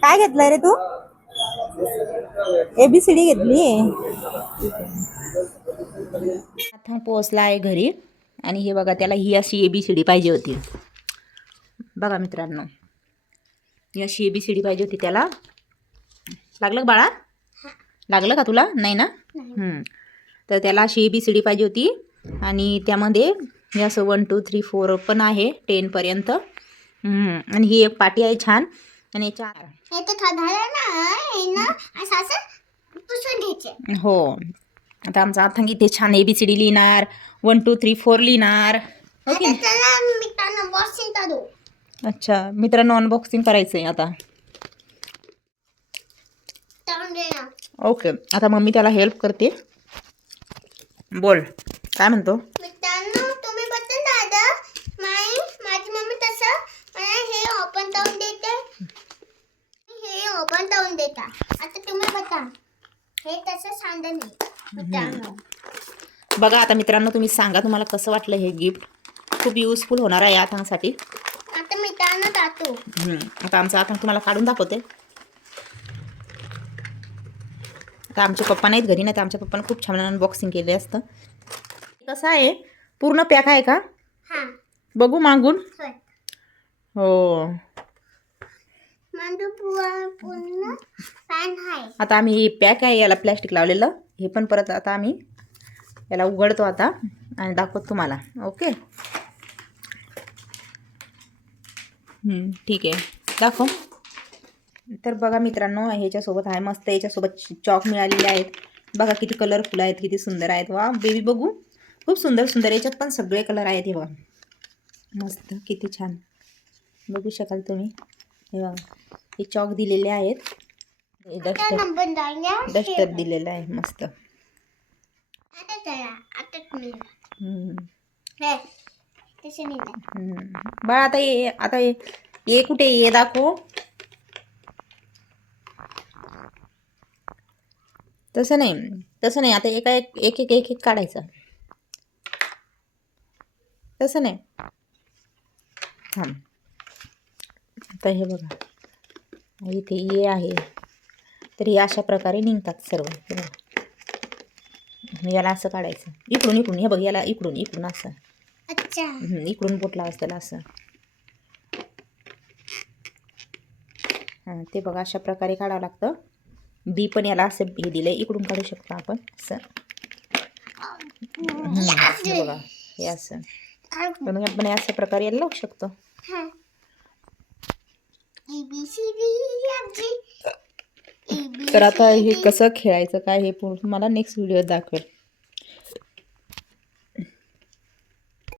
काय घेतलंय रे तू? ABCD घेतली. आता पोहोचला आहे घरी आणि हे बघा त्याला ही अशी ABCD पाहिजे होती. बघा मित्रांनो, ही अशी ABCD पाहिजे होती त्याला. लागलं बाळा? लागलं का तुला? नाही ना. तर त्याला अशी ABCD पाहिजे होती आणि त्यामध्ये हे असं 1 2 3 4 पण आहे 10 पर्यंत. आणि ही एक पाटी आहे छान आणि चार. हो, आता आमचा अथंगी ते छान ABCD लिहिणार, 1 2 3 4 लिहिणार. ओके. अच्छा, मित्रांनो अनबॉक्सिंग करायचंय आता. ओके, आता मम्मी त्याला हेल्प करते. बोल, काय म्हणतो? मित्रांनो तुम्ही बघता दादा, माझी मम्मी तसं हे ओपन करून देते, हे ओपन करून देता. आता तुम्ही बघा, हे तसं सांगत नाही मित्रांनो. बघा आता मित्रांनो, तुम्ही सांगा तुम्हाला कसं वाटलं हे गिफ्ट. खूप युजफुल होणार आहे आथांगसाठी. आता मित्रांनो दाखवू. आता आमचा आथांग तुम्हाला काढून दाखवते. आता आमचे पप्पा नाहीत घरी, नाही तर आमच्या पप्पाने खूप छान अनबॉक्सिंग केले असतं. कसं आहे, पूर्ण पॅक आहे का? हां, बघू मागून. हो, पूर्ण पॅन आहे. आता आम्ही हे पॅक आहे याला प्लॅस्टिक लावलेलं, हे पण परत आता आम्ही याला उघडतो आता आणि दाखवतो तुम्हाला. ओके, ठीक आहे, दाखव. तर बघा मित्रांनो, ह्याच्यासोबत आहे मस्त, याच्यासोबत चॉक मिळालेले आहेत. बघा किती कलरफुल आहेत, किती सुंदर आहेत. वा बेबी बघू, खूप सुंदर सुंदर. याच्यात पण सगळे कलर आहेत. हे बघा मस्त, किती छान बघू शकाल तुम्ही. हे बघा, हे चॉक दिलेले आहेत. डस्टर दिलेलं आहे मस्त. बाळा आता ये कुठे ये दाखव. तसं नाही आता एक एक एक एक एक काढायचं. तसं नाही. थांब, आता हे बघा इथे ये आहे, तर हे अशा प्रकारे निघतात सर्व. हे बघा, याला असं काढायचं इकडून इकडून. हे बघ, याला इकडून इकडून असं. अच्छा, इकडून बोट लावायचं त्याला असं. हां, ते बघा अशा प्रकारे काढावं लागतं. बी पण याला असं हे दिलंय, इकडून काढू शकतो आपण असं. हे बघा, हे असं पण आपण अशा प्रकारे याला लावू शकतो. तर आता हे कसं खेळायचं काय हे तुम्हाला नेक्स्ट व्हिडिओ दाखवेल.